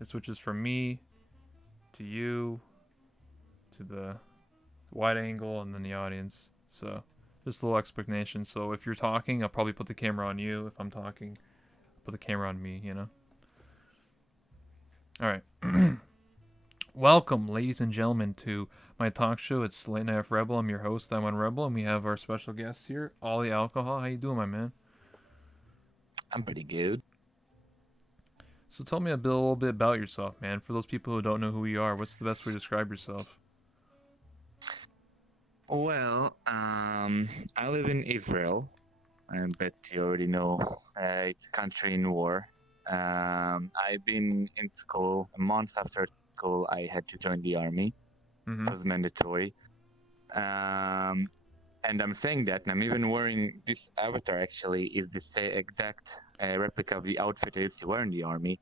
It switches from me to you to the wide angle and then the audience. So just a little explanation. So if you're talking, I'll probably put the camera on you. If I'm talking, I'll put the camera on me. All right. Welcome, ladies and gentlemen, to my talk show. It's Late Night Rebel. I'm your host, I'm on Rebel, and we have our special guest here, Ollie Alcohol. How you doing, my man? I'm pretty good. So tell me a little bit about yourself, man. For those people who don't know who you are, what's the best way to describe yourself? Well, I live in Israel. I bet you already know. It's a country in war. I've been in school. A month after school, I had to join the army. Mm-hmm. It was mandatory. Um, and I'm saying that, and I'm even wearing this avatar. Actually, is the exact replica of the outfit I used to wear in the army.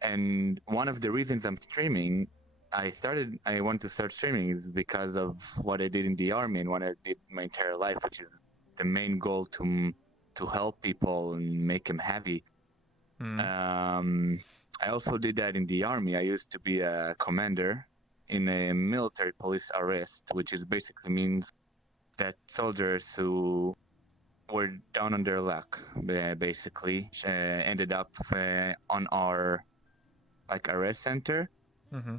And one of the reasons I'm streaming, I want to start streaming is because of what I did in the army and what I did my entire life, which is the main goal to help people and make them happy. Mm-hmm. Um, I also did that in the army. I used to be a commander in a military police arrest, which is basically means that soldiers who were down on their luck, basically, ended up on our like arrest center, Mm-hmm.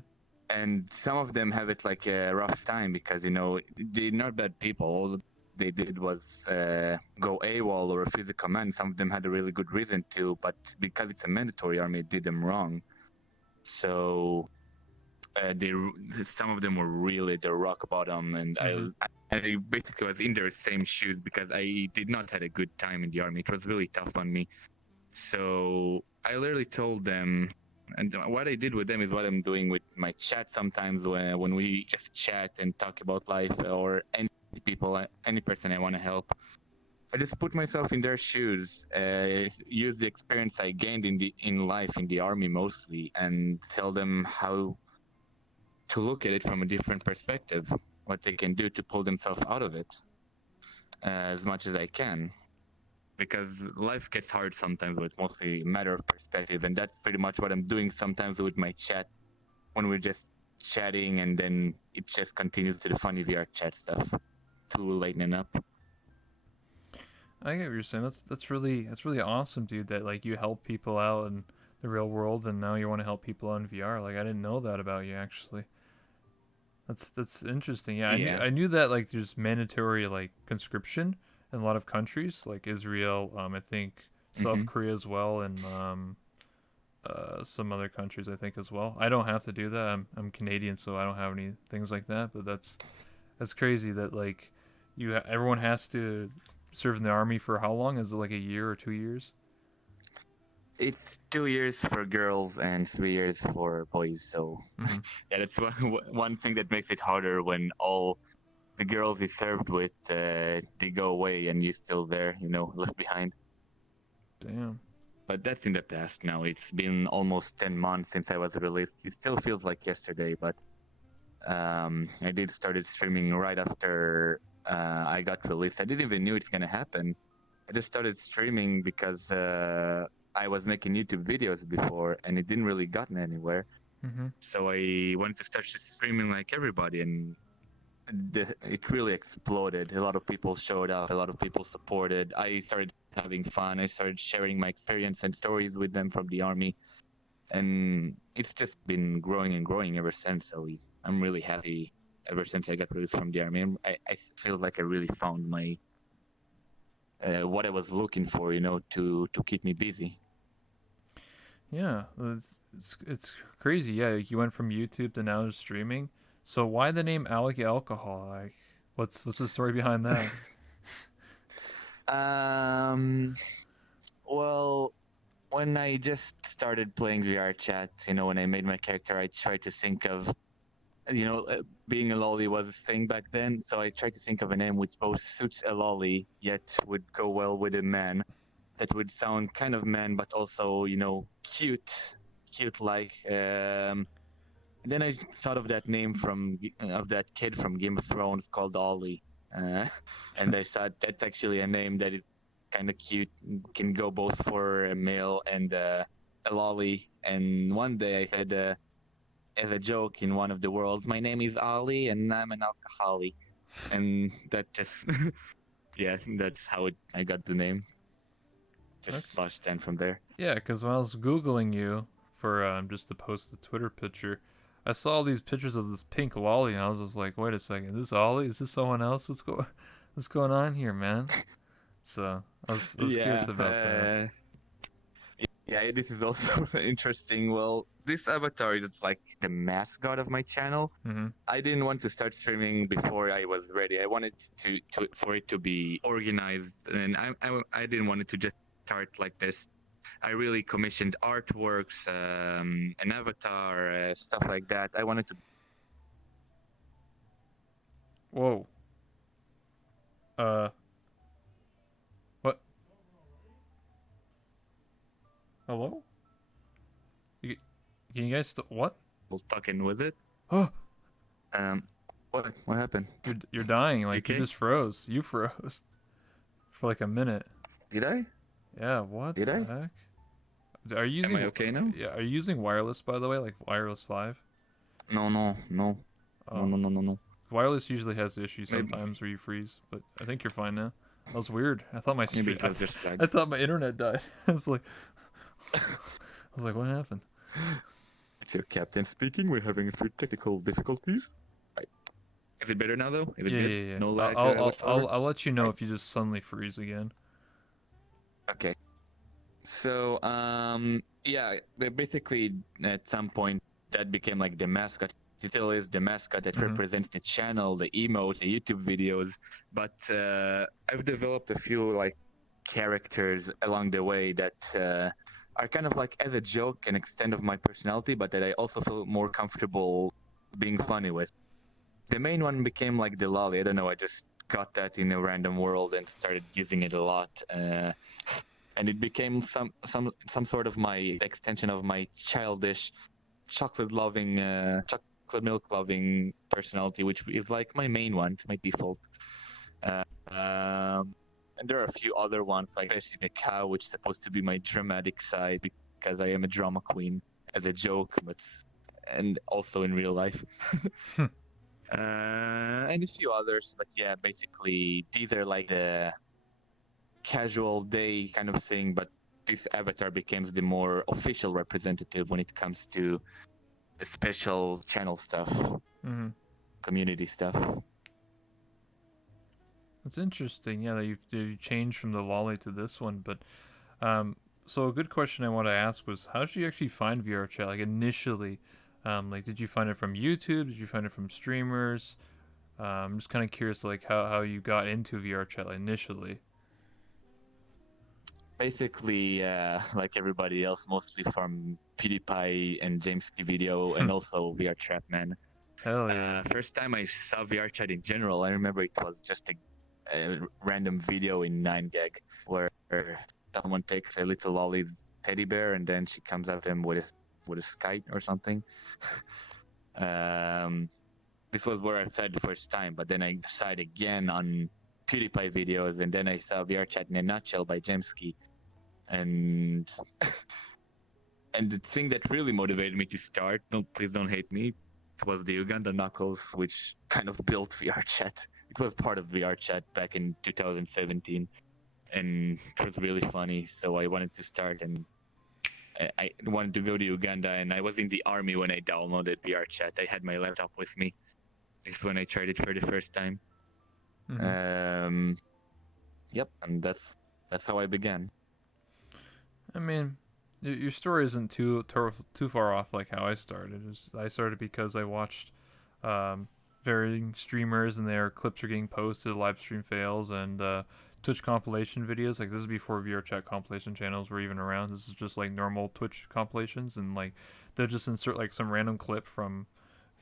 and some of them have it like a rough time because they're not bad people. All they did was go AWOL or refuse a command. Some of them had a really good reason to, but because it's a mandatory army, it did them wrong. So they some of them were really the rock bottom, and Mm-hmm. I basically was in their same shoes because I did not had a good time in the army. It was really tough on me. So I literally told them, and what I did with them is what I'm doing with my chat sometimes when we just chat and talk about life or any people, any person I want to help. I just put myself in their shoes, use the experience I gained in life in the army mostly, and tell them how to look at it from a different perspective, what they can do to pull themselves out of it as much as I can. Because life gets hard sometimes, but it's mostly a matter of perspective, and that's pretty much what I'm doing sometimes with my chat when we're just chatting, and then it just continues to the funny VR chat stuff to lighten up. I get what you're saying. That's really awesome, dude. That like you help people out in the real world, and now you want to help people on VR. Like I didn't know that about you actually. That's interesting. Yeah, Yeah. I knew that like there's mandatory like conscription in a lot of countries, like Israel. I think South Mm-hmm. Korea as well, and some other countries I think as well. I don't have to do that. I'm Canadian, so I don't have any things like that. But that's crazy that like everyone has to serve in the army for how long? Is it like a year or 2 years? It's 2 years for girls and 3 years for boys. So Mm-hmm. yeah, that's one thing that makes it harder when all the girls you served with they go away and you're still there, left behind. Damn. But that's in the past now. It's been almost 10 months since I was released. It still feels like yesterday, but I did started streaming right after I got released. I didn't even knew it's gonna happen. I just started streaming because I was making YouTube videos before and it didn't really gotten anywhere. Mm-hmm. So I wanted to start just streaming like everybody, and it really exploded. A lot of people showed up, a lot of people supported. I started having fun. I started sharing my experience and stories with them from the army, and it's just been growing and growing ever since. So I'm really happy ever since I got released from the army. I feel like I really found my what I was looking for, to keep me busy. Yeah, it's crazy. Yeah, like you went from YouTube to now streaming. So why the name Alec Alcohol? Like, what's the story behind that? um, well, when I just started playing VR chat, when I made my character, I tried to think of, being a lolly was a thing back then. So I tried to think of a name which both suits a lolly, yet would go well with a man. That would sound kind of man, but also, cute, cute like. And then I thought of that name of that kid from Game of Thrones called Ollie, uh, and I thought that's actually a name that is kind of cute, can go both for a male and a a lolly, and one day I said, as a joke in one of the worlds, "My name is Ali, and I'm an alcoholic," and that just, yeah, that's how I got the name. Just Okay. slash 10 from there. Yeah, because when I was googling you for just to post the Twitter picture, I saw all these pictures of this pink lolly, and I was just like, wait a second, is this Ollie? Is this someone else? What's going on here, man? So I was curious Yeah, about that. yeah, this is also interesting. Well, this avatar is like the mascot of my channel. Mm-hmm. I didn't want to start streaming before I was ready. I wanted to for it to be organized, and I didn't want it to just start like this. I really commissioned artworks, an avatar, stuff like that. I wanted to. Whoa. Uh. What? Hello? You, can you guys what? Tuck in with it. Oh, Um, what happened? you're dying. You Like you okay? just froze. You froze for like a minute. Did I? Yeah. What Did the I? heck? Are you Am I using? okay now? Yeah. Are you using wireless by the way? Like wireless 5? No, no, no, no, Oh. no, no, no, no. Wireless usually has issues Maybe, sometimes where you freeze, but I think you're fine now. That was weird. I thought my maybe stream. it was just I lag. thought my internet died. I was like, what happened? It's your captain speaking. We're having a few technical difficulties. Right. Is it better now though? Is it Yeah, good? yeah, yeah. No I'll lag I'll I'll whatsoever? I'll, I'll let you know Right. if you just suddenly freeze again. Okay. So, yeah, basically at some point that became like the mascot. It still is the mascot that Mm-hmm. represents the channel, the emote, the YouTube videos. But I've developed a few like characters along the way that are kind of like as a joke, an extent of my personality, but that I also feel more comfortable being funny with. The main one became like the lolly. I don't know. I just got that in a random world and started using it a lot. And it became some sort of my extension of my childish chocolate loving chocolate milk loving personality, which is like my main one, my default. And there are a few other ones like Bessie the cow, which is supposed to be my dramatic side because I am a drama queen as a joke, but and also in real life. And a few others, but yeah, basically these are like the casual day kind of thing, but this avatar becomes the more official representative when it comes to the special channel stuff, Mm-hmm. community stuff. It's interesting, yeah, that you changed from the lolly to this one. But um, so a good question I want to ask was, how did you actually find VR chat? Like initially, like did you find it from YouTube? Did you find it from streamers? I'm just kind of curious, like how you got into VR chat like, initially. Basically, like everybody else, mostly from PewDiePie and James K Video, and also VR Trap Man. Hell yeah. First time I saw VR chat in general, I remember it was just a random video in 9gag where someone takes a little Lolly's teddy bear and then she comes at him with a skite or something. um, this was where I saw it the first time, but then I saw it again on PewDiePie videos, and then I saw VR chat in a nutshell by Jemsky, and and the thing that really motivated me to start, no, please don't hate me, was the Uganda Knuckles, which kind of built VR chat. It was part of VR chat back in 2017, and it was really funny. So I wanted to start, and I wanted to go to Uganda, and I was in the army when I downloaded VR chat. I had my laptop with me. This is when I tried it for the first time. Mm-hmm. Um, yep, and that's how I began. I mean, your story isn't too far off like how I started. I started because I watched um, varying streamers and their clips are getting posted, live stream fails, and Twitch compilation videos. Like this is before VR chat compilation channels were even around. This is just like normal Twitch compilations, and like they'll just insert like some random clip from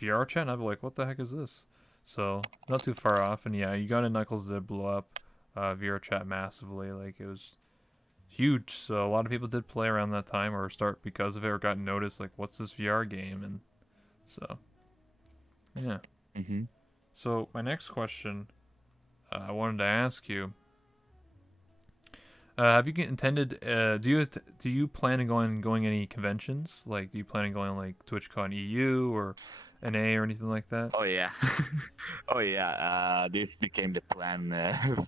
VR chat. And I'd be like, what the heck is this? So not too far off, and yeah, Uganda Knuckles did blow up VR chat massively. Like it was huge. So a lot of people did play around that time or start because of it or got noticed like what's this VR game, and so yeah. Mm-hmm. So my next question I wanted to ask you Have you intended? Do you plan on going any conventions? Like, do you plan on going like TwitchCon EU or NA or anything like that? Oh yeah, oh yeah. This became the plan.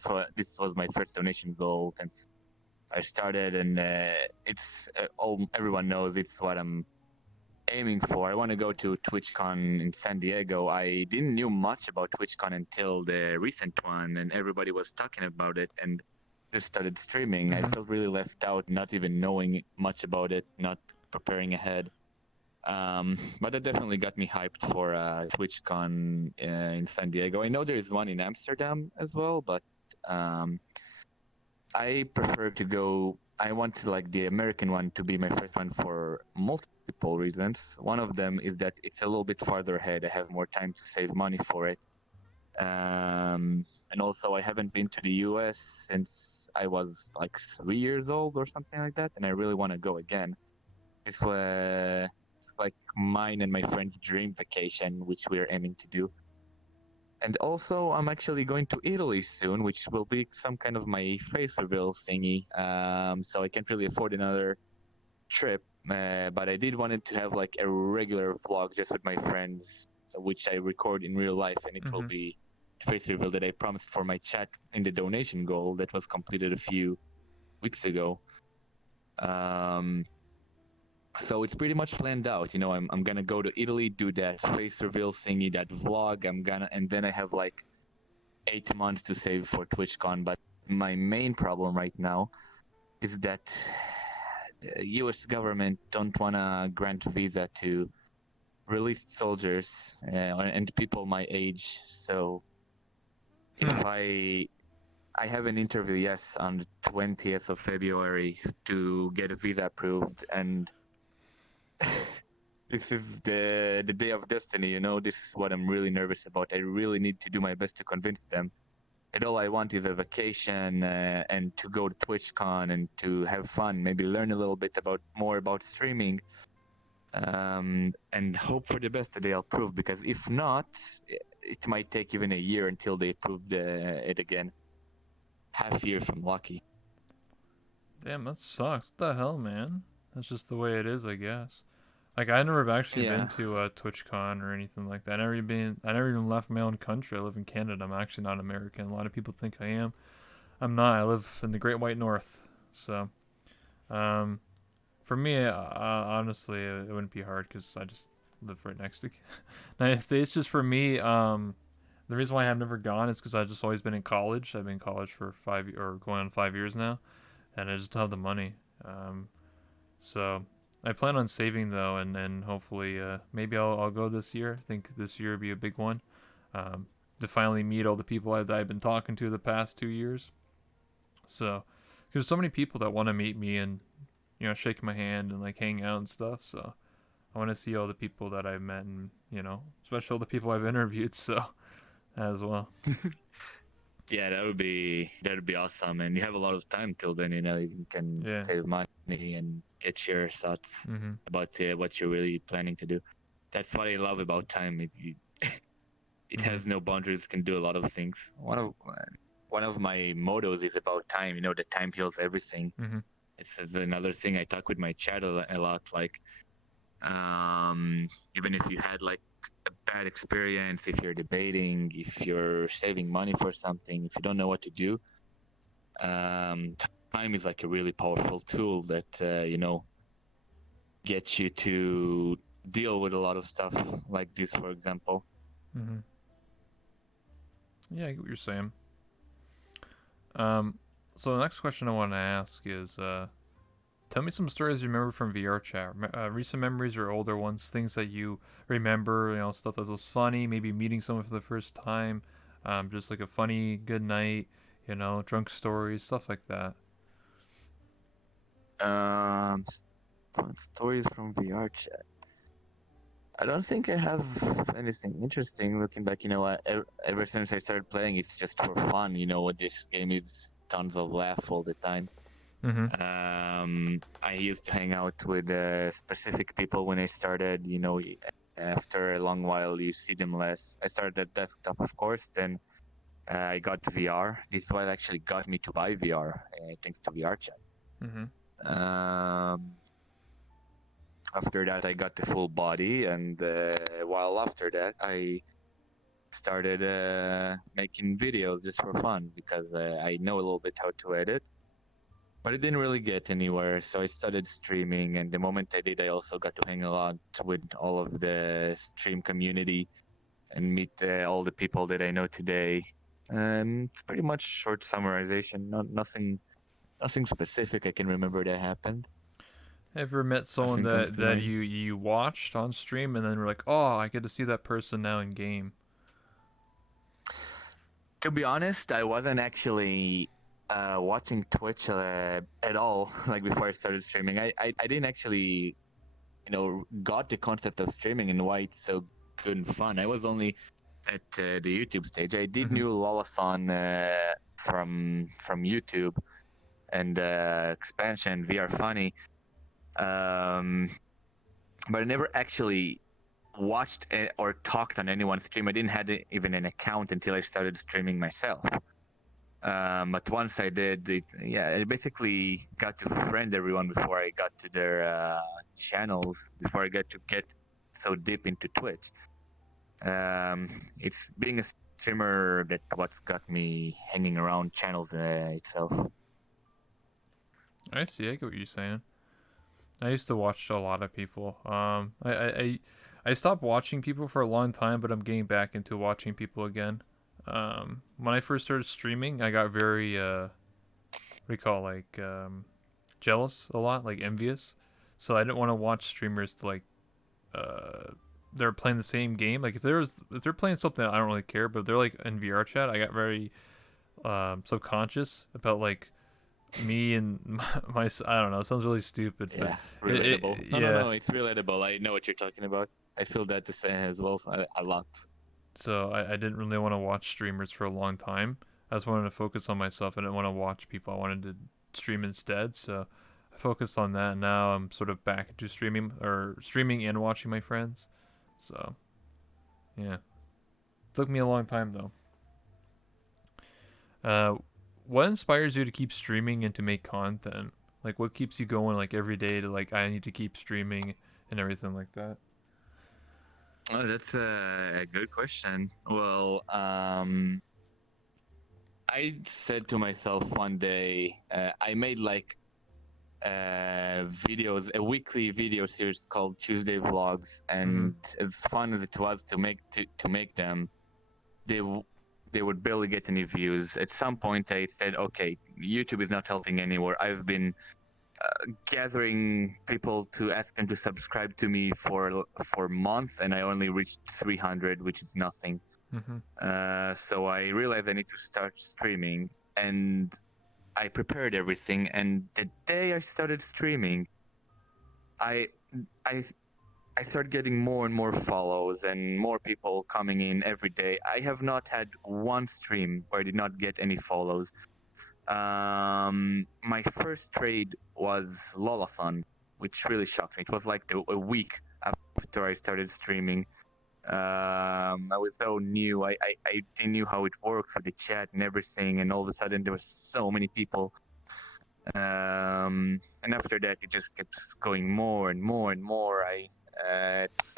For this was my first donation goal since I started, and it's all everyone knows it's what I'm aiming for. I want to go to TwitchCon in San Diego. I didn't knew much about TwitchCon until the recent one, and everybody was talking about it, and just started streaming. I Mm-hmm. felt really left out, not even knowing much about it, not preparing ahead. But that definitely got me hyped for TwitchCon in San Diego. I know there is one in Amsterdam as well, but um, I prefer to go. I want to like the American one to be my first one for multiple reasons. One of them is that it's a little bit farther ahead. I have more time to save money for it. And also, I haven't been to the US since I was like 3 years old or something like that, and I really want to go again. It's like mine and my friend's dream vacation, which we're aiming to do. And also, I'm actually going to Italy soon, which will be some kind of my face reveal thingy. So I can't really afford another trip, but I did wanted to have like a regular vlog just with my friends, which I record in real life, and it will Mm-hmm. be face reveal that I promised for my chat in the donation goal that was completed a few weeks ago. Um, so it's pretty much planned out. You know, I'm gonna go to Italy, do that face reveal thingy, that vlog. And then I have like 8 months to save for TwitchCon. But my main problem right now is that the U.S. government don't wanna grant visa to released soldiers and people my age. So if Hmm. I have an interview, yes, on the 20th of February to get a visa approved, and this is the day of destiny, you know. This is what I'm really nervous about. I really need to do my best to convince them. And all I want is a vacation and to go to TwitchCon and to have fun, maybe learn a little bit about more about streaming, and hope for the best that they'll approve. Because if not, it might take even a year until they approve it again. Half year from lucky. Damn, that sucks. What the hell, man? That's just the way it is, I guess. Like, I never have actually been Yeah. to TwitchCon or anything like that. I never even left my own country. I live in Canada. I'm actually not American. A lot of people think I am. I'm not. I live in the Great White North. So, um, for me, honestly, it wouldn't be hard because I just live right next to United States. Just for me, the reason why I've never gone is because I've just always been in college. I've been in college for or going on 5 years now, and I just don't have the money. Um, so I plan on saving though, and then hopefully, maybe I'll go this year. I think this year would be a big one. Um, to finally meet all the people that I've been talking to the past 2 years. So, there's so many people that want to meet me and shake my hand and like hang out and stuff. So I want to see all the people that I've met and especially all the people I've interviewed. So as well. Yeah, that would be awesome, and you have a lot of time till then. You know, you can Yeah. save money and get your thoughts Mhm. about what you're really planning to do. That's what I love about time. It Mhm. has no boundaries. Can do a lot of things. One of my mottos is about time. You know, that time heals everything. Mhm. It's another thing I talk with my chat a lot. Like, even if you had like a bad experience, if you're debating, if you're saving money for something, if you don't know what to do, um, time is like a really powerful tool that gets you to deal with a lot of stuff like this, for example. Mhm. Yeah, I get what you're saying. Um, so the next question I want to ask is, tell me some stories you remember from VR chat. Recent memories or older ones, things that you remember. Stuff that was funny. Maybe meeting someone for the first time. Just like a funny good night. Drunk stories, stuff like that. Um, Stories from VR chat. I don't think I have anything interesting looking back. You know, ever since I started playing, it's just for fun. You know, this game is tons of laugh all the time. Mhm. I used to hang out with specific people when I started. You know, after a long while, you see them less. I started at desktop, of course. Then I got VR. This is what actually got me to buy VR, thanks to VR chat. Mm-hmm. Um, After that, I got the full body, and while after that, I started making videos just for fun because I know a little bit how to edit, but it didn't really get anywhere. So I started streaming, and the moment I did, I also got to hang a lot with all of the stream community and meet all the people that I know today. And it's pretty much short summarization. Nothing specific I can remember that happened. Ever met someone Nothing comes that to that mind. you watched on stream and then were like, oh, I get to see that person now in game? To be honest, I wasn't actually watching Twitch at all. Like before I started streaming, I didn't actually got the concept of streaming and why it's so good and fun. I was only at the YouTube stage. I did Mm-hmm. knew Lolathon from YouTube and expansion VR Funny, um, but I never actually watched or talked on anyone's stream. I didn't have even an account until I started streaming myself. But once I did, I basically got to friend everyone before I got to their channels, before I got to get so deep into Twitch. It's being a streamer that what's got me hanging around channels itself. I see. I get what you're saying. I used to watch a lot of people. I stopped watching people for a long time, but I'm getting back into watching people again. When I first started streaming, I got very what do you call it, like jealous a lot, like envious. So I didn't want to watch streamers to like they're playing the same game. Like if they're playing something I don't really care, but if they're like in VR chat, I got very subconscious about like me and my I don't know. It sounds really stupid, but Yeah, relatable. yeah. No, it's relatable. I know what you're talking about. I feel that the same as well a lot. So I didn't really want to watch streamers for a long time. I just wanted to focus on myself. I didn't want to watch people. I wanted to stream instead. So I focused on that. Now I'm sort of back to streaming and watching my friends. So yeah, it took me a long time though. Uh, what inspires you to keep streaming and to make content? Like what keeps you going like every day to like I need to keep streaming and everything like that? Oh, that's a good question. Well, I said to myself one day, I made like videos, a weekly video series called Tuesday Vlogs, Mm-hmm. and as fun as it was to make them, they they would barely get any views. At some point, I said, okay, YouTube is not helping anymore. I've been gathering people to ask them to subscribe to me for months, and I only reached 300, which is nothing. Mm-hmm. So I realized I need to start streaming, and I prepared everything. And the day I started streaming, I I I started getting more and more follows and more people coming in every day. I have not had one stream where I did not get any follows. My first trade was Lolathon, which really shocked me. It was like a week after I started streaming. I was so new. I didn't know how it works with the chat and everything, and all of a sudden there were so many people. And after that, it just kept going more and more and more.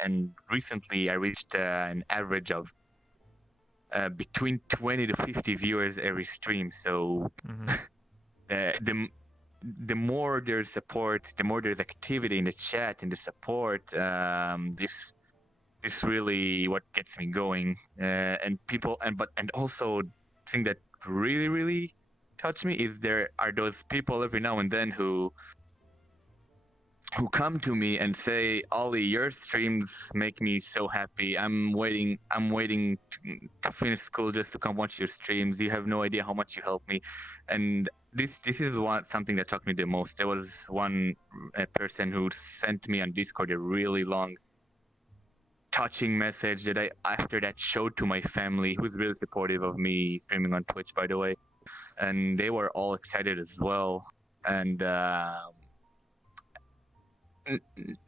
And recently I reached an average of between 20 to 50 viewers every stream. So Mm-hmm. the the more there's support, the more there's activity in the chat and the support. This really what gets me going. And people and also thing that really touched me is there are those people every now and then who come to me and say, Ollie, your streams make me so happy. I'm waiting to finish school just to come watch your streams. You have no idea how much you help me. And this is something that shocked me the most. There was one person who sent me on Discord a really long touching message that I after that showed to my family, who's really supportive of me streaming on Twitch, by the way. And they were all excited as well. And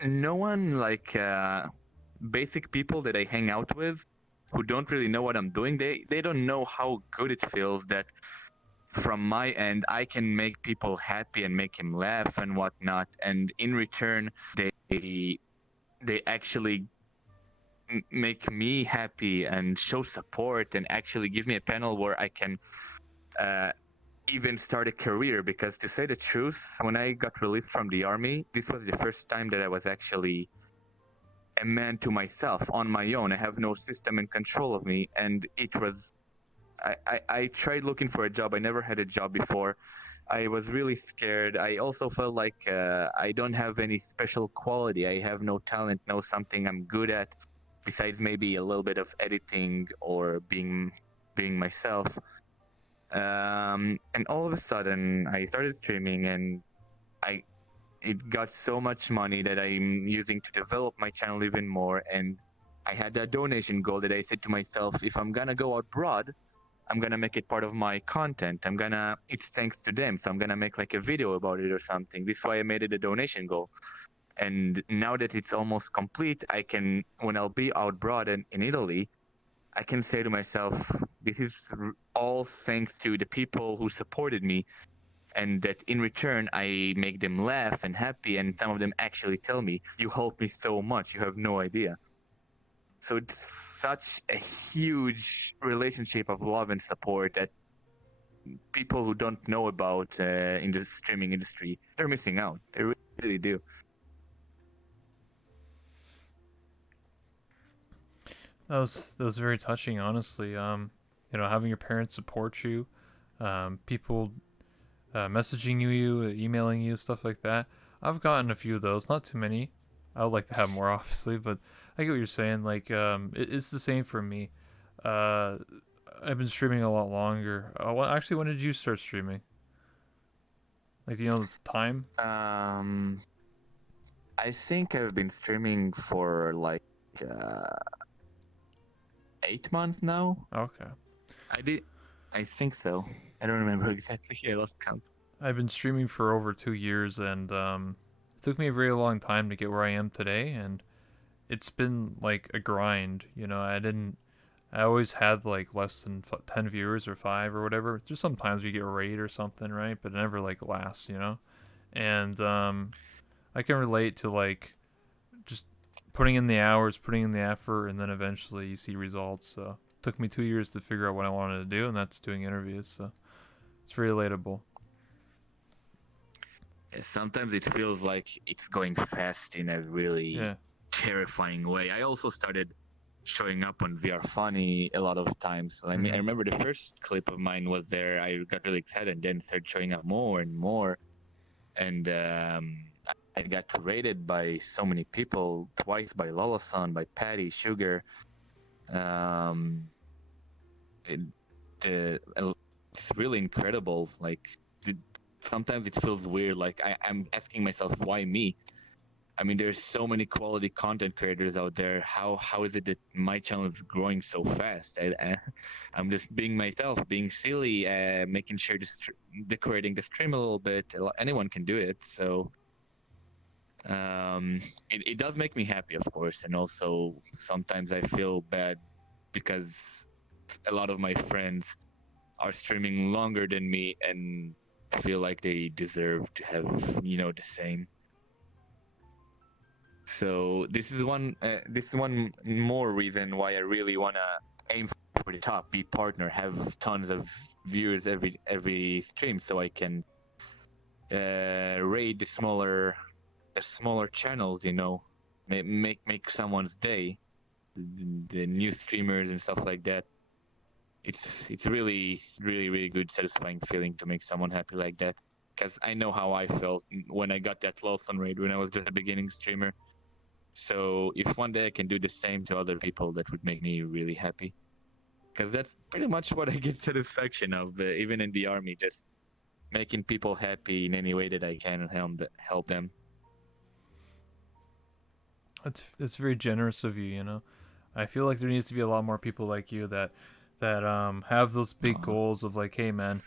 no one like basic people that I hang out with who don't really know what I'm doing, they don't know how good it feels that from my end I can make people happy and make him laugh and whatnot, and in return they they actually make me happy and show support and actually give me a panel where I can uh, even start a career. Because to say the truth, when I got released from the army, this was the first time that I was actually a man to myself on my own. I have no system in control of me, and it was. I tried looking for a job. I never had a job before. I was really scared. I also felt like I don't have any special quality. I have no talent, no something I'm good at, besides maybe a little bit of editing or being myself. And all of a sudden, I started streaming, and I it got so much money that I'm using to develop my channel even more. And I had a donation goal that I said to myself, if I'm gonna go abroad, I'm gonna make it part of my content. It's thanks to them, so I'm gonna make like a video about it or something. This is why I made it a donation goal. And now that it's almost complete, I can, when I'll be out abroad and in Italy, I can say to myself, this is all thanks to the people who supported me, and that in return I make them laugh and happy, and some of them actually tell me, "You helped me so much, you have no idea." So it's such a huge relationship of love and support that people who don't know about in the streaming industry, they're missing out. They really do. That was very touching, honestly. Having your parents support you, people messaging you, emailing you, stuff like that. I've gotten a few of those, not too many. I would like to have more, obviously, but I get what you're saying. Like, it's the same for me. Uh, I've been streaming a lot longer. Actually, when did you start streaming? Like, the time? Um, I think I've been streaming for like uh, 8 months now. Okay. I did. I think so. I don't remember exactly. I lost count. I've been streaming for over 2 years, and it took me a very long time to get where I am today, and it's been like a grind. I always had like less than 10 viewers or 5 or whatever. Just sometimes you get a raid or something, right? But it never like lasts. And I can relate to like just putting in the hours, putting in the effort, and then eventually you see results. So it took me 2 years to figure out what I wanted to do, and that's doing interviews. So it's very relatable. Yeah, sometimes it feels like it's going fast in a really Yeah. terrifying way. I also started showing up on VR Funny a lot of times. I mean, I Hmm. remember the first clip of mine was there. I got really excited, and then started showing up more and more. And I got rated by so many people, twice by Lolasan, by Patty, Sugar. Um, it, it's really incredible. Like, it, sometimes it feels weird. Like, I'm asking myself, why me? I mean, there's so many quality content creators out there. How is it that my channel is growing so fast? I'm just being myself, being silly, making sure to decorating the stream a little bit. Anyone can do it. So it does make me happy, of course, and also sometimes I feel bad because a lot of my friends are streaming longer than me and feel like they deserve to have the same. So this is one more reason why I really wanna aim for the top, be partner, have tons of viewers every stream, so I can raid the smaller channels, make someone's day, the new streamers and stuff like that. It's really really really good, satisfying feeling to make someone happy like that. Because I know how I felt when I got that Lawson raid when I was just a beginning streamer. So if one day I can do the same to other people, that would make me really happy. Because that's pretty much what I get satisfaction of, even in the army, just making people happy in any way that I can and help them. It's very generous of you. I feel like there needs to be a lot more people like you that have those big Aw. goals of like, hey man,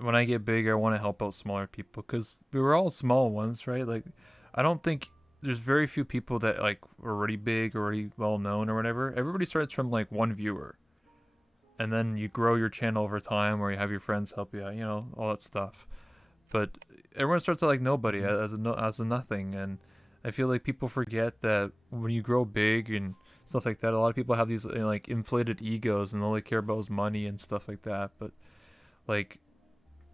when I get big, I want to help out smaller people because we were all small ones, right? Like, I don't think there's very few people that like are already big, already well known or whatever. Everybody starts from like one viewer, and then you grow your channel over time, where you have your friends help you out, all that stuff. But everyone starts at like nobody, Mhm. as a nothing, and I feel like people forget that when you grow big and stuff like that, a lot of people have these like inflated egos, and all they care about is money and stuff like that. But like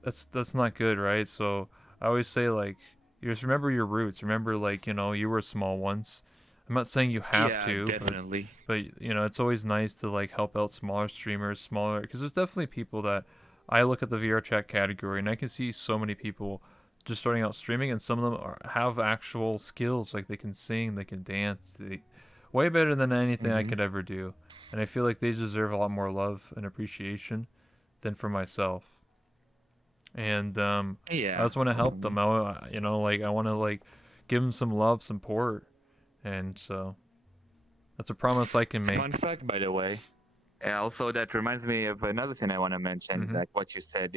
that's not good, right? So I always say like, you just remember your roots. Remember, like, you were small once. I'm not saying you have Yeah, to, but definitely. it's always nice to like help out smaller streamers, smaller, because there's definitely people that I look at the VR chat category and I can see so many people just starting out streaming, and some of them have actual skills, like they can sing, they can dance, way better than anything I Hmm. could ever do, and I feel like they deserve a lot more love and appreciation than for myself. And I Yeah. just want to help them. Like I want to like give them some love, support, and so that's a promise I can Fun make. fact, by the way. Also, that reminds me of another thing I want to mention. Mm-hmm. Like what you said,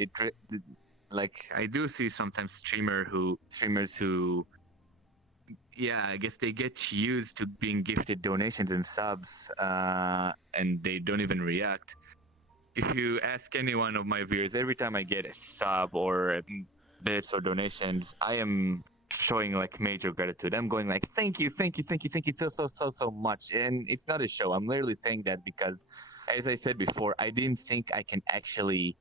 like I do see sometimes streamers who, yeah, I guess they get used to being gifted donations and subs, and they don't even react. If you ask any one of my viewers, every time I get a sub or bits or donations, I am showing like major gratitude. I'm going like, thank you, thank you, thank you, thank you so much. And it's not a show. I'm literally saying that because, as I said before, I didn't think I can actually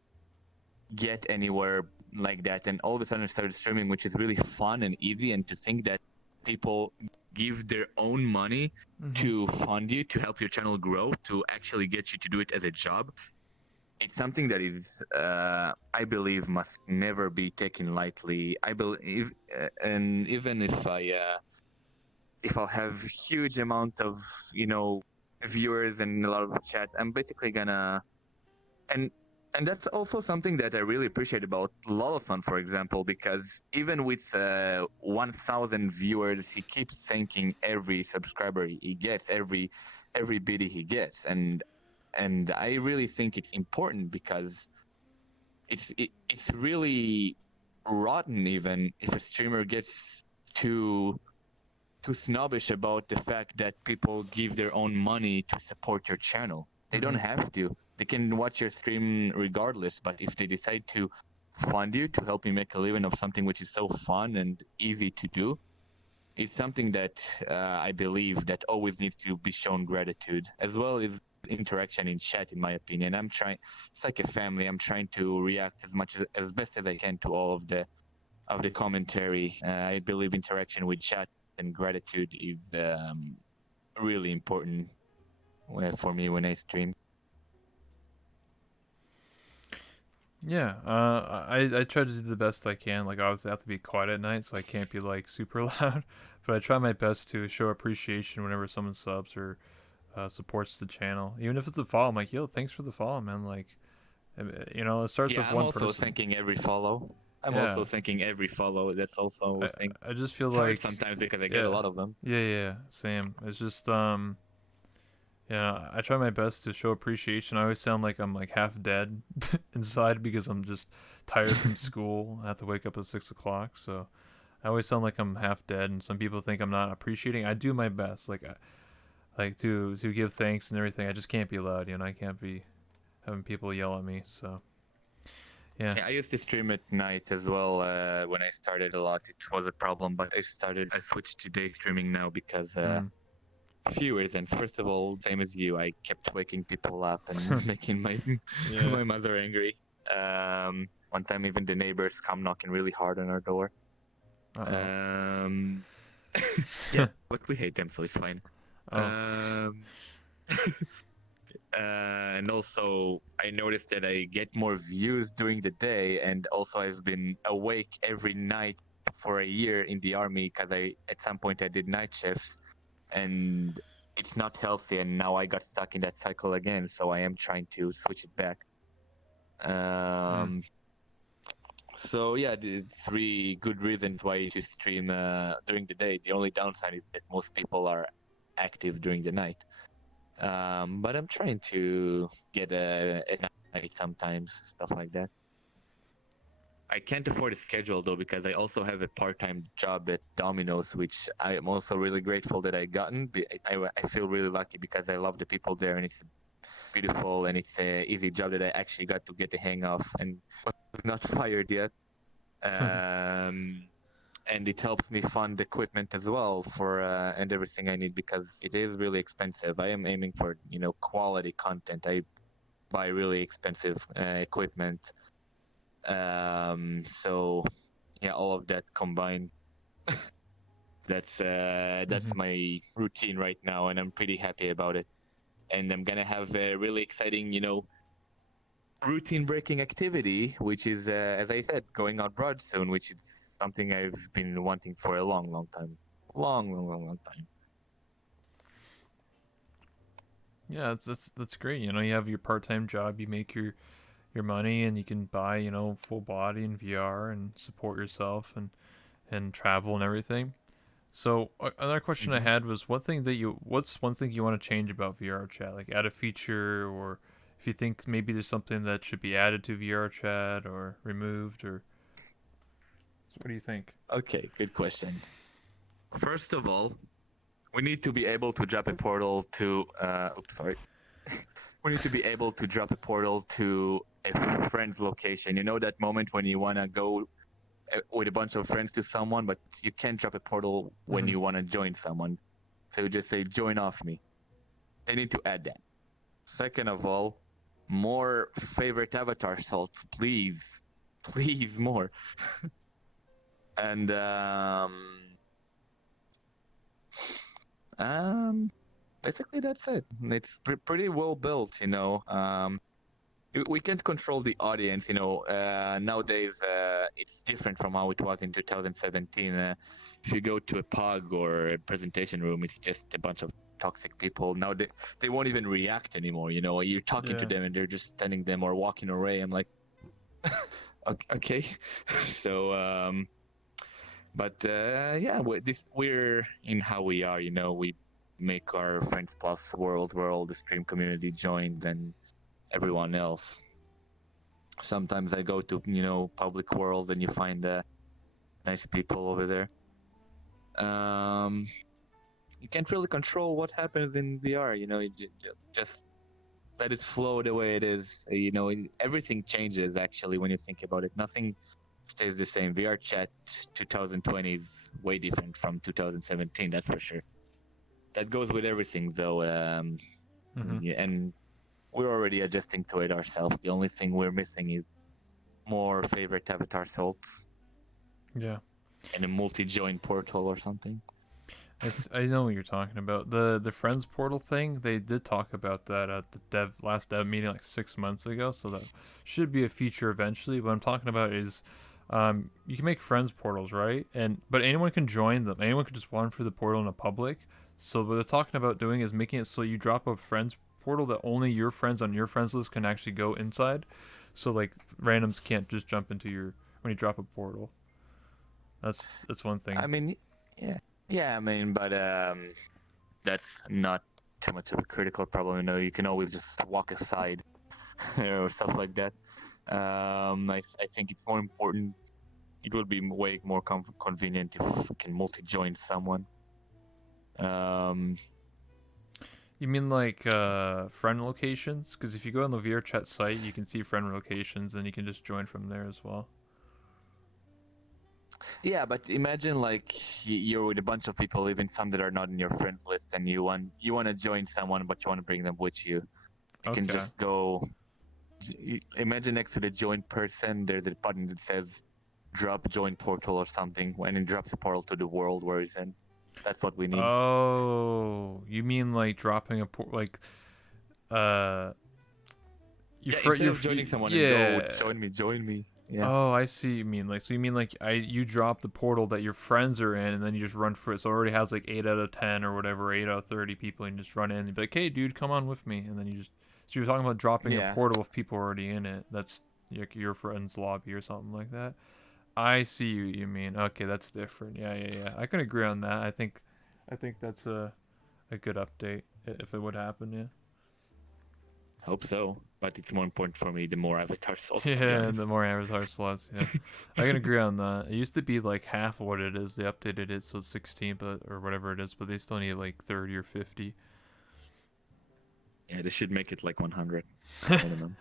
get anywhere like that. And all of a sudden I started streaming, which is really fun and easy. And to think that people give their own money Mm-hmm. to fund you, to help your channel grow, to actually get you to do it as a job, it's something that is, I believe, must never be taken lightly. I believe, and even if I'll have huge amount of you know viewers and a lot of chat, I'm basically gonna and and that's also something that I really appreciate about Lolofon, for example, because even with 1,000 viewers, he keeps thanking every subscriber he gets, every biddy he gets, and I really think it's important because it's really rotten even if a streamer gets too too snobbish about the fact that people give their own money to support your channel. They don't Mm-hmm. have to. They can watch your stream regardless, but if they decide to fund you to help you make a living of something which is so fun and easy to do, it's something that I believe that always needs to be shown gratitude, as well as interaction in chat. In my opinion, I'm trying. It's like a family. I'm trying to react as best as I can to all of the commentary. I believe interaction with chat and gratitude is really important for me when I stream. Yeah, I try to do the best I can. Like, obviously, I have to be quiet at night, so I can't be like super loud. But I try my best to show appreciation whenever someone subs or supports the channel. Even if it's a follow, I'm like, yo, thanks for the follow, man. Like, it starts Yeah, with I'm one also person. thanking every follow. I'm also Yeah, thanking every follow. That's also a I thing. I just feel It's hard like, sometimes because I get a yeah, lot of them. yeah, same. It's just I try my best to show appreciation. I always sound like I'm like half dead inside because I'm just tired from school. I have to wake up at 6 o'clock, so I always sound like I'm half dead. And some people think I'm not appreciating. I do my best, like to give thanks and everything. I just can't be loud. I can't be having people yell at me. So yeah. Yeah, I used to stream at night as well. When I started a lot, it was a problem, but I switched to day streaming now because Mm. few reasons. First of all, same as you, I kept waking people up and making my Yeah. my mother angry. One time, even the neighbors come knocking really hard on our door. Uh Um, yeah, oh. but we hate them, so it's fine. Oh. Um, and also, I noticed that I get more views during the day, and also I've been awake every night for a year in the army because at some point I did night shifts, and it's not healthy. And now I got stuck in that cycle again, so I am trying to switch it back. Mm. Um, so yeah, the three good reasons why to stream during the day. The only downside is that most people are active during the night. But I'm trying to get a night sometimes, stuff like that. I can't afford a schedule though because I also have a part-time job at Domino's, which I am also really grateful that I gotten. I feel really lucky because I love the people there, and it's beautiful, and it's a easy job that I actually got to get the hang of, and was not fired yet. Um, and it helps me fund equipment as well for and everything I need because it is really expensive. I am aiming for quality content. I buy really expensive equipment. So yeah, all of that combined, that's Hmm. my routine right now, and I'm pretty happy about it. And I'm gonna have a really exciting, routine breaking activity, which is, as I said, going abroad soon, which is something I've been wanting for a long, long time. Long time. Yeah, that's great. You know, you have your part-time job, you make your money, and you can buy, you know, full body in VR and support yourself and travel and everything. So another question I Hmm. had was what's one thing you want to change about VR chat, like add a feature, or if you think maybe there's something that should be added to VR chat or removed, or what do you think? Okay, good question. First of all, we need to be able to drop a portal to. Oops, sorry. We need to be able to drop a portal to a friend's location. You know that moment when you wanna go with a bunch of friends to someone, but you can't drop a portal when Mm-hmm. you wanna join someone. So you just say join off me. They need to add that. Second of all, more favorite avatar salts, please, please more. And um, basically that's it. It's pretty well built, we can't control the audience, nowadays it's different from how it was in 2017. If you go to a pug or a presentation room, it's just a bunch of toxic people. Now they won't even react anymore. You're talking to Yeah. them and they're just standing them or walking away. I'm like, okay. So but yeah, we're in how we are. We make our friends plus world where all the stream community joined and everyone else. Sometimes I go to public world and you find nice people over there. Um, you can't really control what happens in VR. Just let it flow the way it is. Everything changes actually when you think about it. Nothing stays the same. VR chat 2020 is way different from 2017. That's for sure. That goes with everything though. Mm-hmm. Yeah, and we're already adjusting to it ourselves. The only thing we're missing is more favorite avatar salts Yeah. and a multi-join portal or something. I know what you're talking about. The Friends portal thing, they did talk about that at the last dev meeting like 6 months ago, so that should be a feature eventually. What I'm talking about is you can make friends portals, right? But anyone can join them. Anyone can just run through the portal in a public. So what they're talking about doing is making it so you drop a friends portal that only your friends on your friends list can actually go inside. So like randoms can't just jump into your when you drop a portal. That's one thing. I mean, yeah, yeah. I mean, but that's not too much of a critical problem. You can always just walk aside or stuff like that. I think it's more important. It would be way more convenient if you can multi-join someone. Um, You mean like friend locations? Because if you go on the VRChat site, you can see friend locations, and you can just join from there as well. yeah, but imagine like you're with a bunch of people, even some that are not in your friends list, and you want to join someone, but you want to bring them with you. You can Okay. just go. Imagine next to the join person, there's a button that says drop join portal or something, and it drops a portal to the world where he's in. That's what we need. Oh, you mean like dropping like uh Yeah, instead of joining someone and go yeah. join me. Yeah, Oh, I see. You mean like so you mean like you drop the portal that your friends are in, and then you just run for it. So it already has like 8 out of 10 or whatever, 8 out of 30 people, and you just run in and be like, hey, dude, come on with me, and then you just so you're talking about dropping a yeah. portal with people already in it. That's like your friend's lobby or something like that. I see you mean. Okay, that's different. Yeah. I can agree on that. I think that's a good update if it would happen. Yeah. hope so. But it's more important for me the more avatar souls, to be Yeah, honest. the more avatar slots. Yeah, I can agree on that. It used to be like half of what it is. They updated it so it's 16, but or whatever it is, but they still need like 30 or 50. Yeah, they should make it like 100 minimum.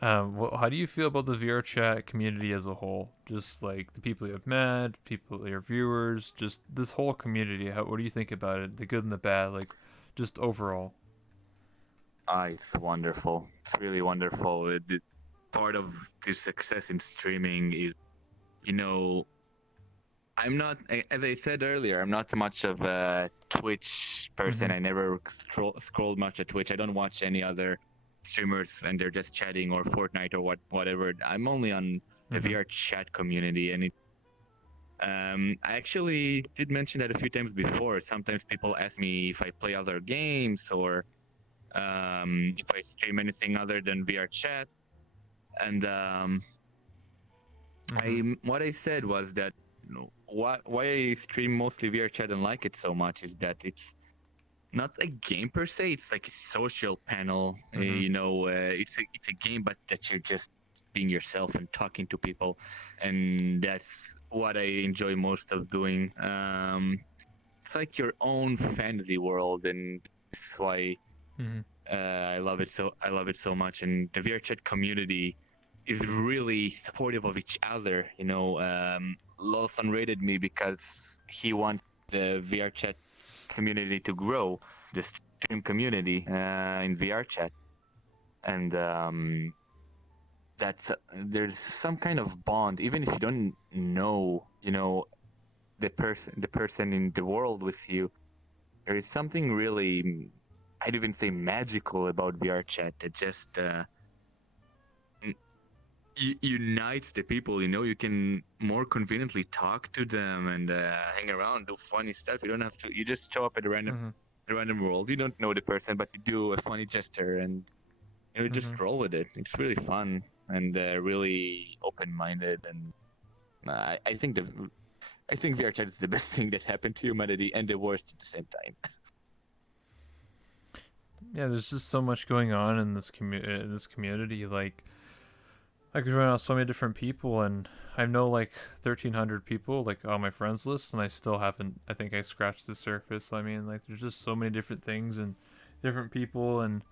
How do you feel about the VR chat community as a whole? Just like the people you have met, people, your viewers, just this whole community. What do you think about it? The good and the bad, like just overall. It's wonderful. It's really wonderful. Part of the success in streaming is, you know, I'm not, as I said earlier, I'm not much of a Twitch person. Mm-hmm. I never scrolled much at Twitch. I don't watch any other streamers and they're just chatting or Fortnite or whatever. I'm only on the Mm-hmm. VR chat community, and I actually did mention that a few times before. Sometimes people ask me if I play other games or if I stream anything other than VR chat, and Mm-hmm. what I said was that why I stream mostly VR chat and like it so much is that it's not a game per se. It's like a social panel. Mm-hmm. It's a game, but that you're just being yourself and talking to people, and that's what I enjoy most of doing. It's like your own fantasy world, and that's why Mm-hmm. I love it so much, and the VR chat community is really supportive of each other. Lawson rated me because he wants the VR chat community to grow, the stream community in VR chat, and that's there's some kind of bond, even if you don't know, the person in the world with you. There is something really, I'd even say magical about VR chat that just unites the people. You can more conveniently talk to them and hang around, do funny stuff. You don't have to. You just show up at Mm-hmm. a random world. You don't know the person, but you do a funny gesture and Mm-hmm. just roll with it. It's really fun and really open-minded. And I think VR chat is the best thing that happened to humanity and the worst at the same time. Yeah, there's just so much going on in this community. Like I could run out so many different people, and I know like 1,300 people like on my friends list, and I still haven't. I think I scratched the surface. I mean, like there's just so many different things and different people and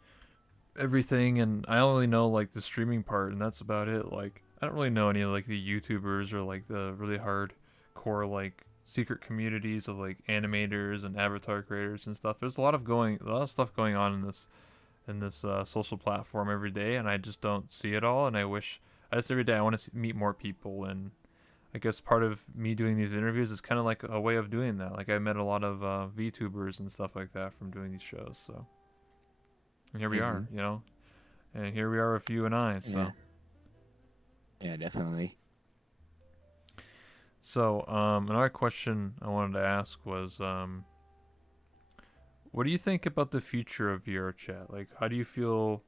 everything, and I only know like the streaming part, and that's about it. Like I don't really know any of like the YouTubers or like the really hardcore like secret communities of like animators and avatar creators and stuff. There's a lot of stuff going on in this social platform every day, and I just don't see it all. And I just every day I want to meet more people, and I guess part of me doing these interviews is kind of like a way of doing that. Like I met a lot of VTubers and stuff like that from doing these shows. So and here we Hmm. are, and here we are with you and I. Yeah, So yeah, definitely. another question I wanted to ask was, what do you think about the future of VR chat? Like, how do you feel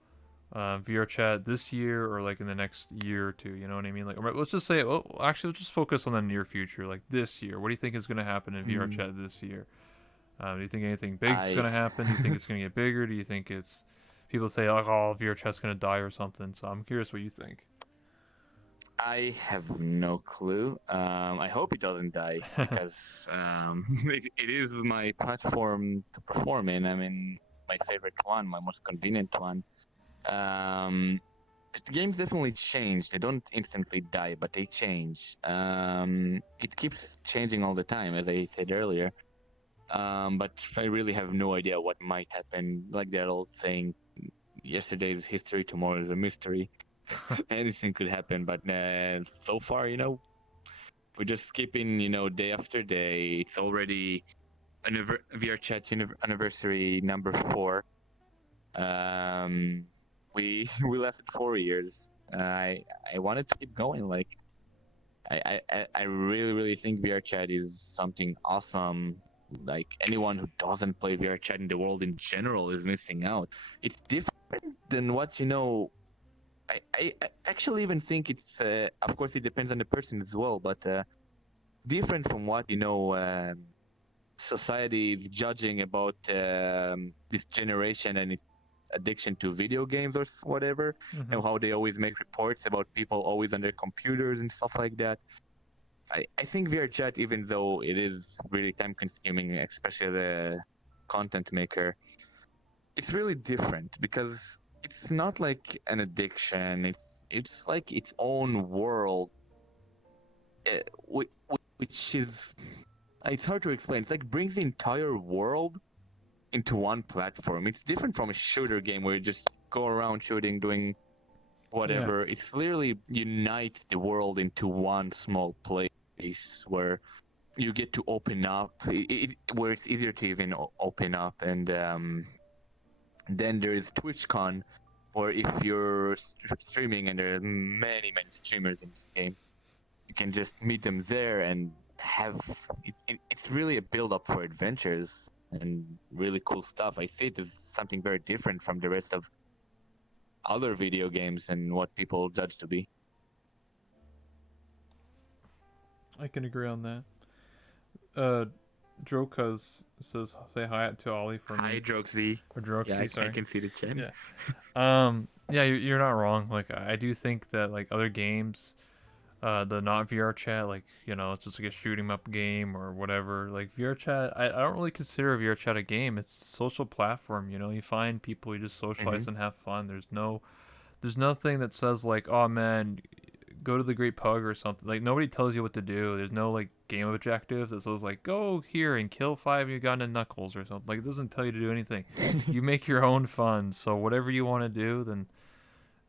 VR chat this year or like in the next year or two? You know what I mean? Like, let's just say, well, actually, let's just focus on the near future, like this year. What do you think is going to happen in VR Mm, chat this year? Do you think anything big is going I to happen? Do you think it's going to get bigger? Do you think it's people say like, oh, VR chat's going to die or something? So I'm curious what you think. I have no clue. I hope it doesn't die because it is my platform to perform in. I mean, my favorite one, my most convenient one. Um, the games definitely change. They don't instantly die, but they change. It keeps changing all the time, as I said earlier. But I really have no idea what might happen. Like that old saying, yesterday is history, tomorrow is a mystery. Anything could happen, but so far, we're just skipping, day after day. It's already VRChat anniversary number 4. Um, we we lasted 4 years. I wanted to keep going. Like I really really think VRChat is something awesome. Like anyone who doesn't play VRChat in the world in general is missing out. It's different than what I actually even think it's of course it depends on the person as well, but different from what society is judging about this generation and its addiction to video games or whatever, Mm-hmm. and how they always make reports about people always on their computers and stuff like that. I think VR chat, even though it is really time consuming, especially the content maker, it's really different because it's not like an addiction. It's like its own world, which is it's hard to explain. It's like brings the entire world into one platform. It's different from a shooter game where you just go around shooting, doing Yeah. whatever. It clearly unites the world into one small place where you get to open up, where it's easier to even open up. And then there is TwitchCon, where if you're streaming, and there are many streamers in this game, you can just meet them there and have it's really a build up for adventures and really cool stuff. I see it as something very different from the rest of other video games and what people judge to be. I can agree on that. Uh, Drokas says say hi to Ollie for Hi, me. Droxy. Or Yeah, Droxy, I sorry. can see the chat. Yeah. Yeah, you're not wrong. Like, I do think that like other games, the not VR chat, like it's just like a shooting up game or whatever. Like VR chat, I don't really consider VR chat a game. It's a social platform. You find people, you just Mm-hmm. socialize and have fun. There's nothing that says like, oh man, go to the Great Pug or something. Like nobody tells you what to do. There's no like game objectives that says like go here and kill 5 Uganda knuckles or something. Like it doesn't tell you to do anything. You make your own fun. So whatever you want to do, then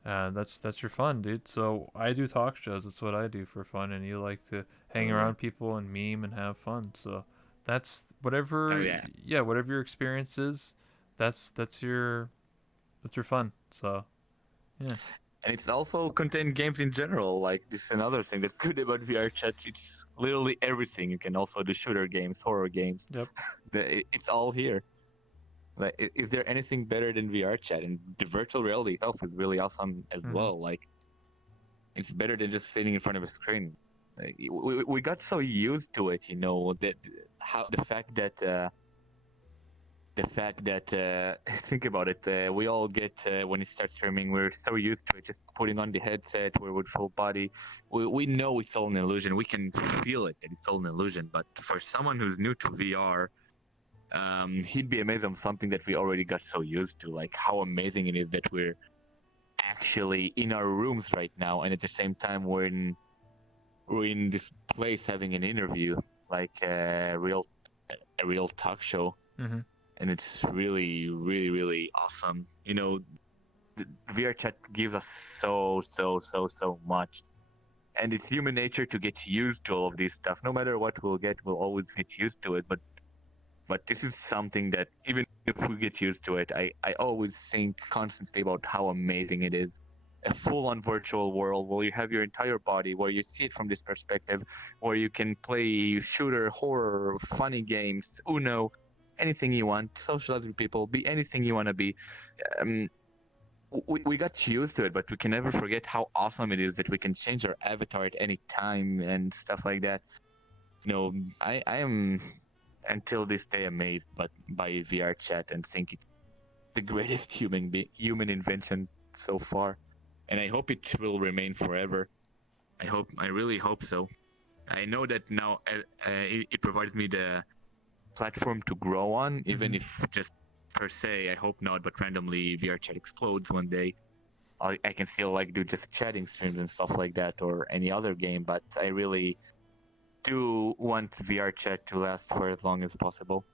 that's your fun, dude. So I do talk shows. That's what I do for fun, and you like to hang Oh yeah. around people and meme and have fun. So that's Oh whatever. yeah. Yeah, whatever your experience is, that's your fun. So yeah. And it's also contained games in general. Like this is another thing that's good about VR chat. It's literally everything. You can also do shooter games, horror games. Yep. It's all here. Like, is there anything better than VR chat? And the virtual reality itself is really awesome as Mm-hmm. well. Like, it's better than just sitting in front of a screen. Like, we got so used to it, that how the fact that think about it, we all get when it starts streaming, we're so used to it, just putting on the headset, we're with full body. We know it's all an illusion. We can feel it that it's all an illusion. But for someone who's new to VR, he'd be amazed on something that we already got so used to, like how amazing it is that we're actually in our rooms right now, and at the same time we're in this place having an interview, like a real talk show, Mm-hmm. and it's really, really, really awesome. The VR chat gives us so much, and it's human nature to get used to all of this stuff. No matter what we'll get, we'll always get used to it. But this is something that even if we get used to it, I always think constantly about how amazing it is. A full-on virtual world where you have your entire body, where you see it from this perspective, where you can play shooter, horror, funny games, Uno, anything you want, socialize with people, be anything you want to be. Um, we got used to it, but we can never forget how awesome it is that we can change our avatar at any time and stuff like that. I am until this day amazed by VR chat and think it's the greatest human invention so far, and I hope it will remain forever. I really hope so. I know that now it provides me the platform to grow on, even Mm-hmm. if just per se, I hope not, but randomly VR chat explodes one day. I can still like do just chatting streams and stuff like that, or any other game, but I really do want VR chat to last for as long as possible.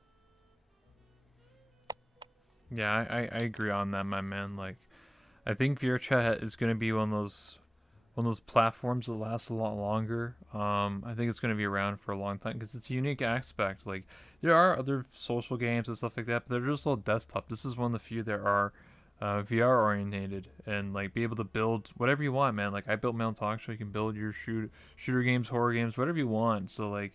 Yeah, I agree on that, my man. Like, I think VR chat is gonna be one of those platforms that lasts a lot longer. I think it's gonna be around for a long time because it's a unique aspect. Like, there are other social games and stuff like that, but they're just all desktop. This is one of the few that are VR orientated and like be able to build whatever you want, man. Like I built my own talk show. You can build your shooter games, horror games, whatever you want. So like,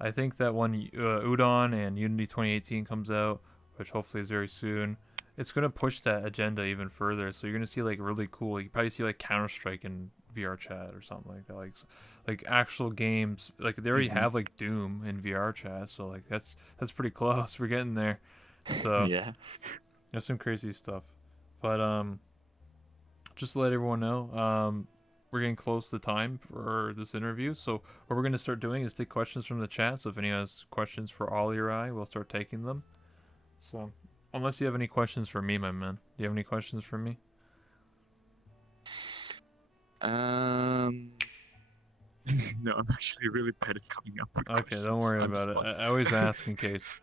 I think that when Udon and Unity 2018 comes out, which hopefully is very soon, it's gonna push that agenda even further. So you're gonna see like really cool. You probably see like Counter Strike in VR chat or something like that. like actual games. Like they already Mhm. have like Doom in VR chat, so like that's pretty close. We're getting there. So Yeah. there's some crazy stuff. But just to let everyone know, we're getting close to time for this interview. So what we're gonna start doing is take questions from the chat. So if anyone has questions for Ollie or I, we'll start taking them. So unless you have any questions for me, my man, do you have any questions for me? Um. No, I'm actually really bad at coming up with Okay, don't questions worry on the about it. spot. I always ask in case.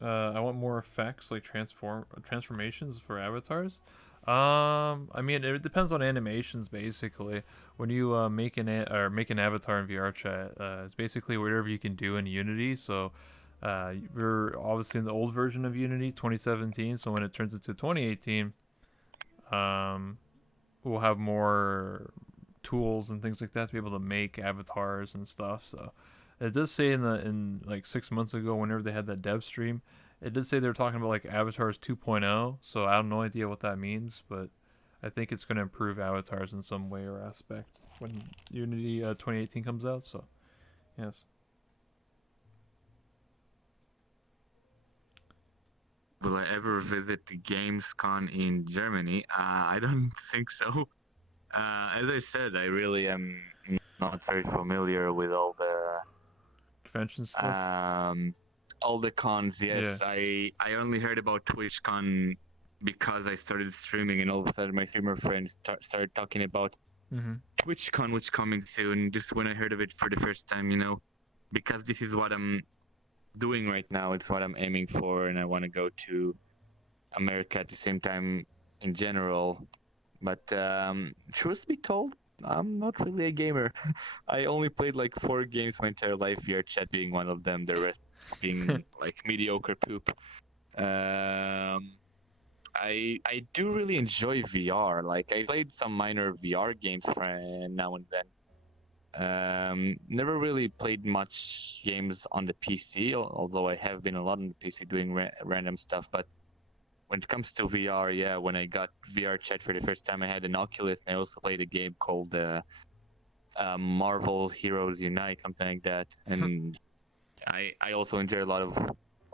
I want more effects like transformations for avatars. I mean, it depends on animations basically. When you make an avatar in VR chat, it's basically whatever you can do in Unity. So, we're obviously in the old version of Unity, 2017. So when it turns into 2018, um, we'll have more tools and things like that to be able to make avatars and stuff. So it does say in like 6 months ago, whenever they had that dev stream, it did say they were talking about like avatars 2.0. So I have no idea what that means, but I think it's going to improve avatars in some way or aspect when Unity 2018 comes out. So yes. Will I ever visit the Gamescom in Germany? I don't think so. As I said, I really am not very familiar with Convention stuff. all the cons. Yeah. Yes, I only heard about TwitchCon because I started streaming, and all of a sudden my streamer friends started talking about Mm-hmm. TwitchCon, which coming soon. Just when I heard of it for the first time, because this is what I'm doing right now. It's what I'm aiming for, and I want to go to America at the same time in general. But truth be told, I'm not really a gamer. I only played like 4 games my entire life, VRChat being one of them, the rest being like mediocre poop. Um, I do really enjoy VR. Like I played some minor VR games for now and then. Never really played much games on the PC, although I have been a lot on the PC doing random stuff. But when it comes to VR, yeah, when I got VR chat for the first time, I had an Oculus, and I also played a game called Marvel Heroes Unite, something like that. And I also enjoy a lot of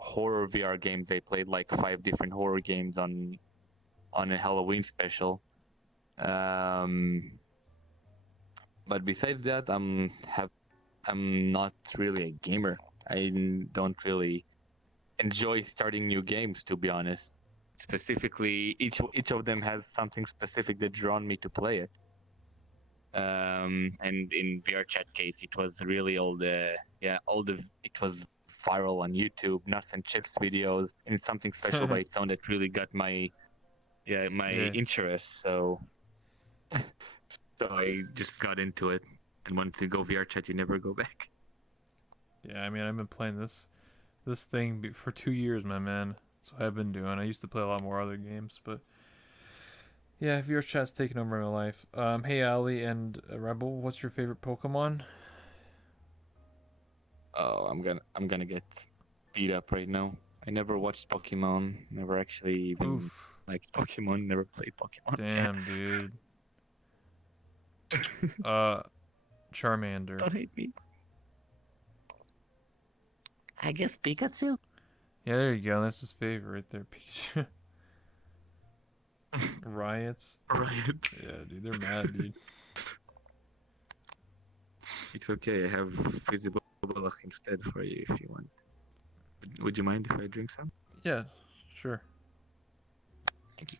horror VR games. I played like 5 different horror games on a Halloween special. Um, but besides that, I'm not really a gamer. I don't really enjoy starting new games, to be honest. Specifically, each of them has something specific that drawn me to play it. And in VR chat case, it was really it was viral on YouTube, nuts and chips videos, and something special by its own that really got my Yeah. interest. So I just got into it, and once you go VR chat, you never go back. Yeah. I mean, I've been playing this thing for 2 years, my man. That's what I've been doing. I used to play a lot more other games, but yeah, VR chat's taken over my life. Hey Ali and Rebel, what's your favorite Pokemon? Oh, I'm gonna get beat up right now. I never watched Pokemon, never actually even Oof. liked Pokemon, never played Pokemon. Damn, dude. Uh, Charmander. Don't hate me. I guess Pikachu. Yeah, there you go. That's his favorite right there. Pikachu. Riots. Right. Yeah, dude, they're mad, dude. It's okay. I have visible Bullock instead for you if you want. Would you mind if I drink some? Yeah, sure. Thank you.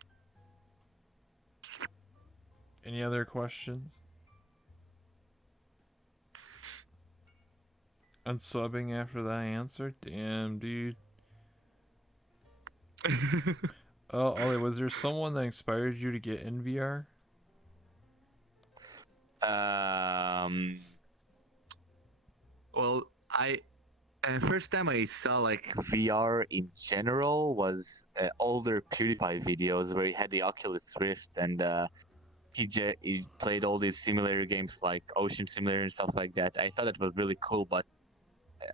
Any other questions? Unsubbing after that answer? Damn, dude. Oh, Ollie, was there someone that inspired you to get in VR? um. Well, I first time I saw like VR in general was older PewDiePie videos where he had the Oculus Rift and he played all these simulator games like Ocean Simulator and stuff like that. I thought that was really cool, but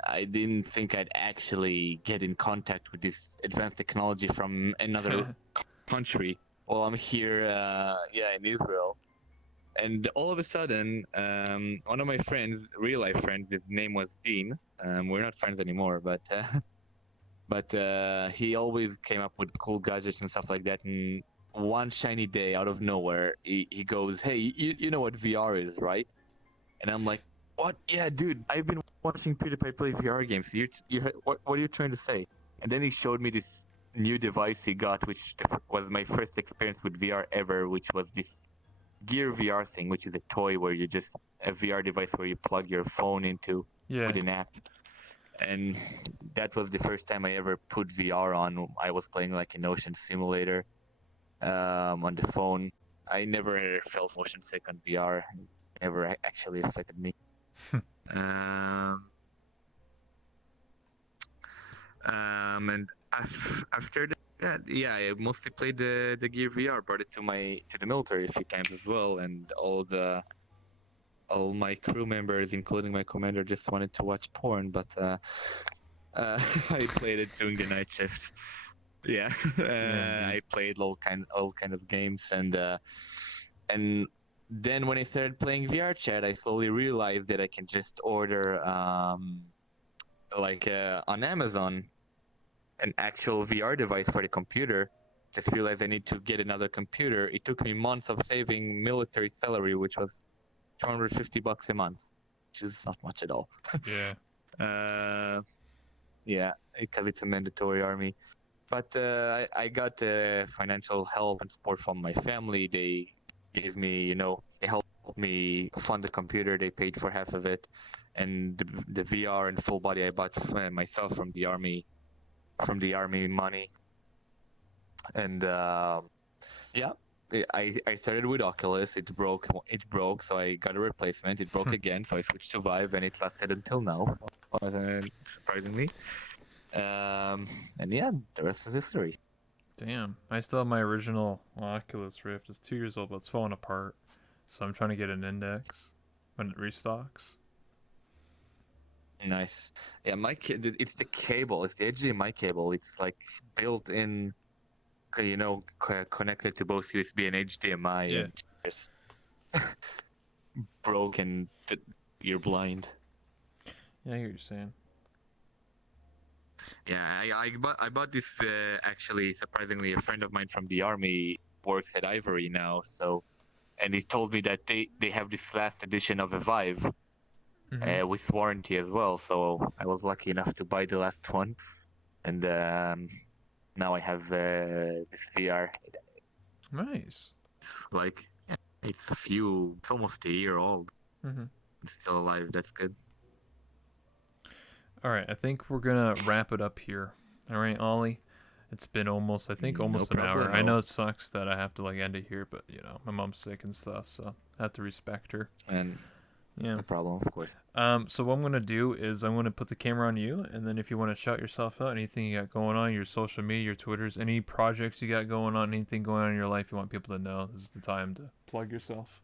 I didn't think I'd actually get in contact with this advanced technology from another country. Well, I'm here, in Israel. And all of a sudden, one of my friends, real life friends, his name was Dean. We're not friends anymore, but he always came up with cool gadgets and stuff like that. And one shiny day, out of nowhere, he goes, "Hey, you know what VR is, right?" And I'm like, "What? Yeah, dude, I've been watching PewDiePie play VR games. What are you trying to say?" And then he showed me this new device he got, which was my first experience with VR ever, which was this Gear VR thing, which is a toy where you just a VR device where you plug your phone into Yeah. with an app. And that was the first time I ever put VR on. I was playing like an ocean simulator on the phone. I never felt motion sick on VR. It never actually affected me. Um, and after that, yeah, I mostly played the Gear VR. Brought it to the military a few times as well, and all my crew members, including my commander, just wanted to watch porn, but I played it during the night shift. Yeah, Damn, dude. I played all kind of games, and then when I started playing VR chat, I slowly realized that I can just order on Amazon an actual VR device for the computer. Just realized I need to get another computer. It took me months of saving military salary, which was $250 a month, which is not much at all. Yeah. Uh, yeah, because it's a mandatory army. But I got financial help and support from my family. They gave me, they helped me fund the computer. They paid for half of it, and the VR and full body I bought myself from the army money. And yeah, I started with Oculus. It broke. It broke, so I got a replacement. It broke again, so I switched to Vive, and it lasted until now, surprisingly. And yeah, the rest is history. Damn. I still have my original Oculus Rift. It's 2 years old, but it's falling apart. So I'm trying to get an index when it restocks. Nice. Yeah, it's the cable. It's the HDMI cable. It's like built in, connected to both USB and HDMI, Yeah. and just broke, and you're blind. Yeah, I hear you saying. Yeah, I bought this actually surprisingly. A friend of mine from the army works at Ivory now, and he told me that they have this last edition of a Vive Mm-hmm. with warranty as well. So I was lucky enough to buy the last one, and now I have this VR. Nice. It's like it's almost a year old. Mm-hmm. It's still alive. That's good. All right, I think we're gonna wrap it up here. All right, Ollie. It's been No almost an hour. I problemo. know it sucks that I have to end it here, but my mom's sick and stuff, so I have to respect her. And Yeah. no problem, of course. So what I'm gonna do is I'm gonna put the camera on you, and then if you want to shout yourself out, anything you got going on, your social media, your Twitters, any projects you got going on, anything going on in your life you want people to know, this is the time to plug yourself.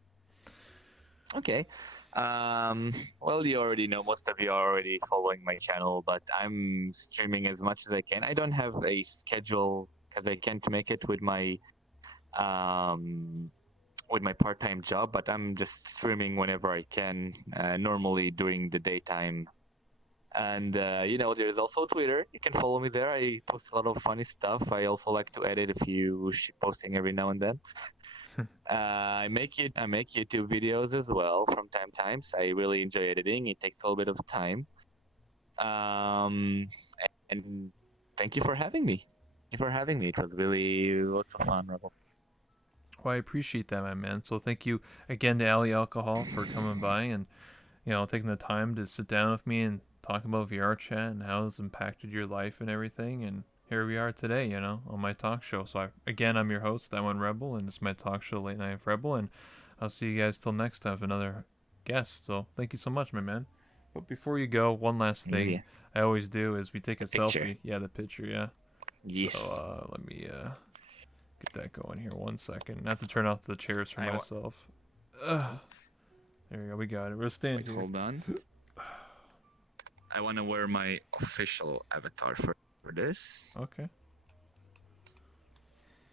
Okay. Well, you already know, most of you are already following my channel, but I'm streaming as much as I can. I don't have a schedule because I can't make it um, with my part-time job, but I'm just streaming whenever I can, normally during the daytime. And there's also Twitter. You can follow me there. I post a lot of funny stuff. I also like to edit a few posting every now and then. I make YouTube videos as well from time to time. So I really enjoy editing. It takes a little bit of time. Um, and thank you for having me. Thank you for having me. It was really lots of fun, Rebel. Well, I appreciate that, my man. So thank you again to Ali Alcohol for coming by and taking the time to sit down with me and talk about VR chat and how it's impacted your life and everything. And here we are today, on my talk show. So I'm your host, I Went Rebel, and it's my talk show, Late Night with Rebel. And I'll see you guys till next time with another guest. So thank you so much, my man. But before you go, one last thing Yeah. I always do is we take a The picture. selfie. Yeah, the picture. Yeah. Yes. So let me get that going here. 1 second. Not to turn off the chairs for myself. There we go. We got it. We're standing here. Hold on. I want to wear my official avatar for this. Okay.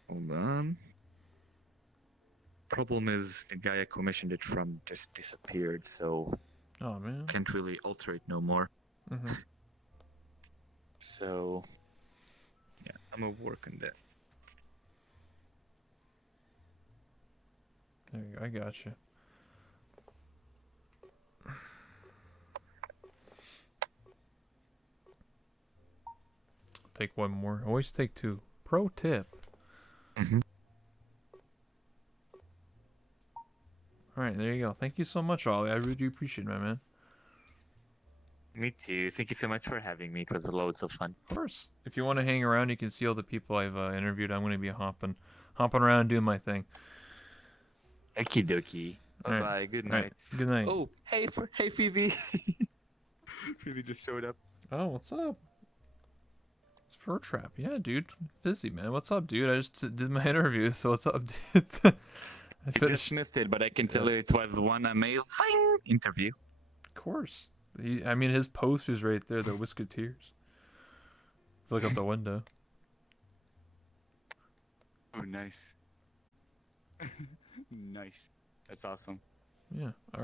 Hold on. problem is the guy I commissioned it from just disappeared, so Oh man. I can't really alter it no more. Mhm. So yeah, I'm gonna work on that. There you go. I got you. Take one more. Always take two. Pro tip. Mhm. All right, there you go. Thank you so much, Ollie. I really do appreciate it, my man. Me too. Thank you so much for having me. It was loads of fun. Of course. If you want to hang around, you can see all the people I've interviewed. I'm going to be hopping around doing my thing. Okie dokie. All Bye right. bye. Good All right. night. Good night. Oh, hey Phoebe. Phoebe just showed up. Oh, what's up? It's Fur Trap. Yeah, dude. Busy, man. What's up, dude? I just did my interview, so what's up, dude? I I just finished. missed it, but I can tell you it was one amazing interview. Of course. I mean, his poster's right there, the Whisketeers. Look out the window. Oh, nice. Nice. That's awesome. Yeah. All right.